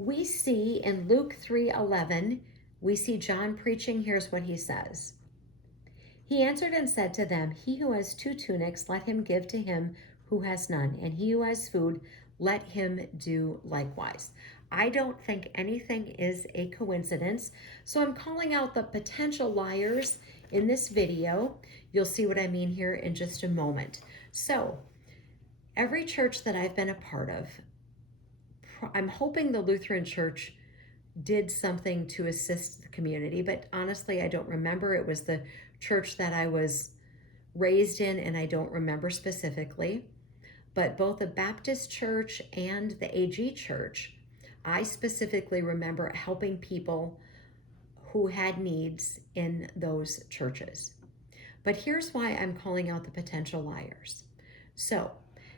We see in Luke 3:11, we see John preaching. Here's what he says. He answered and said to them, "He who has 2 tunics, let him give to him who has none, and he who has food, let him do likewise." I don't think anything is a coincidence, so I'm calling out the potential liars in this video. You'll see what I mean here in just a moment. So, every church that I've been a part of, I'm hoping the Lutheran Church did something to assist the community, but honestly, I don't remember. It was the church that I was raised in, and I don't remember specifically. But both the Baptist church and the AG church, I specifically remember helping people who had needs in those churches. But here's why I'm calling out the potential liars. So,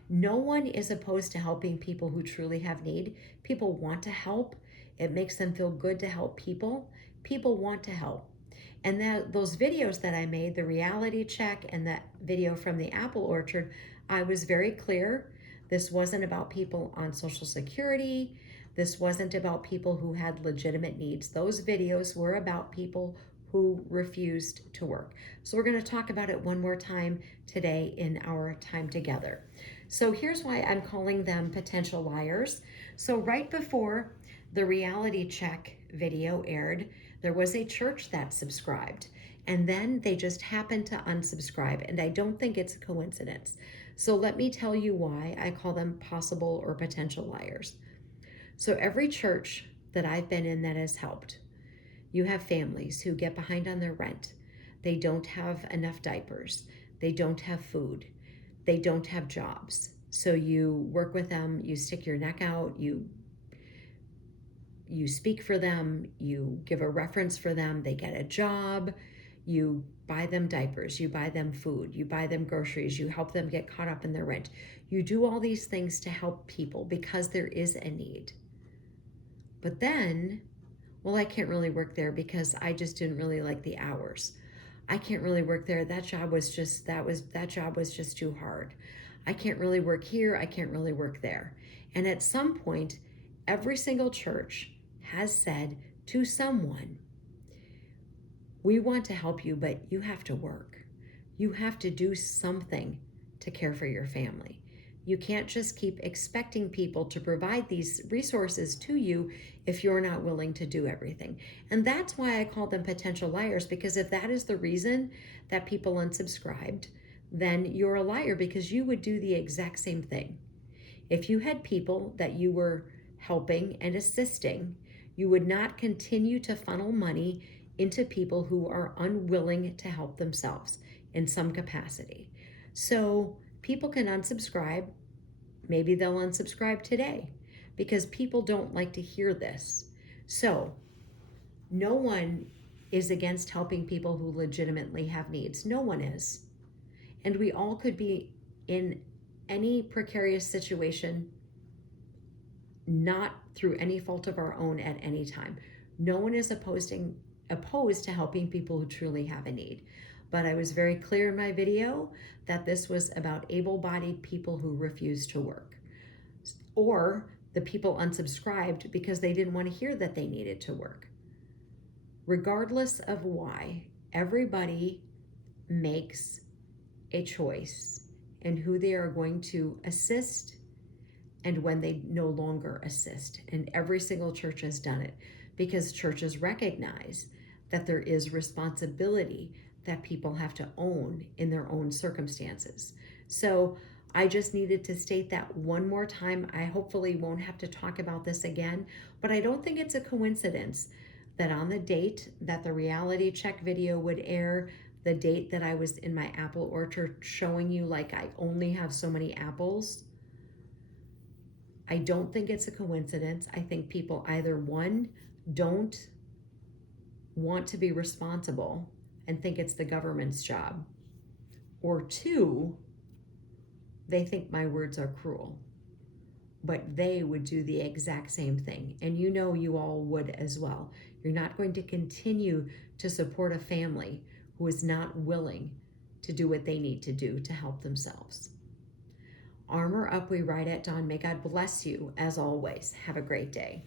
no one is opposed to helping people who truly have need. People want to help. It makes them feel good to help people. People want to help. And those videos that I made, the reality check and that video from the apple orchard, I was very clear. This wasn't about people on Social Security. This wasn't about people who had legitimate needs. Those videos were about people who refused to work. So we're going to talk about it one more time today in our time together. So here's why I'm calling them potential liars. So right before the reality check video aired, there was a church that subscribed, and then they just happened to unsubscribe, and I don't think it's a coincidence. So let me tell you why I call them possible or potential liars. So every church that I've been in that has helped, you have families who get behind on their rent. They don't have enough diapers. They don't have food. They don't have jobs. So you work with them, you stick your neck out, you speak for them, you give a reference for them, they get a job, you buy them diapers, you buy them food, you buy them groceries, you help them get caught up in their rent. You do all these things to help people because there is a need. But then, well, I can't really work there because I just didn't really like the hours. I can't really work there. That job was just too hard. I can't really work here. I can't really work there. And at some point, every single church has said to someone, "We want to help you, but you have to work. You have to do something to care for your family. You can't just keep expecting people to provide these resources to you if you're not willing to do everything." And that's why I call them potential liars, because if that is the reason that people unsubscribed, then you're a liar, because you would do the exact same thing. If you had people that you were helping and assisting, you would not continue to funnel money into people who are unwilling to help themselves in some capacity. So people can unsubscribe. Maybe they'll unsubscribe today because people don't like to hear this. So no one is against helping people who legitimately have needs. No one is. And we all could be in any precarious situation, not through any fault of our own at any time. No one is opposed to helping people who truly have a need. But I was very clear in my video that this was about able-bodied people who refused to work, or the people unsubscribed because they didn't want to hear that they needed to work. Regardless of why, everybody makes a choice in who they are going to assist and when they no longer assist. And every single church has done it because churches recognize that there is responsibility that people have to own in their own circumstances. So I just needed to state that one more time. I hopefully won't have to talk about this again, but I don't think it's a coincidence that on the date that the reality check video would air, the date that I was in my apple orchard showing you like I only have so many apples, I don't think it's a coincidence. I think people either, one, don't want to be responsible and think it's the government's job, or two, they think my words are cruel, but they would do the exact same thing. And you know you all would as well. You're not going to continue to support a family who is not willing to do what they need to do to help themselves. Armor up, we ride at dawn. May God bless you as always. Have a great day.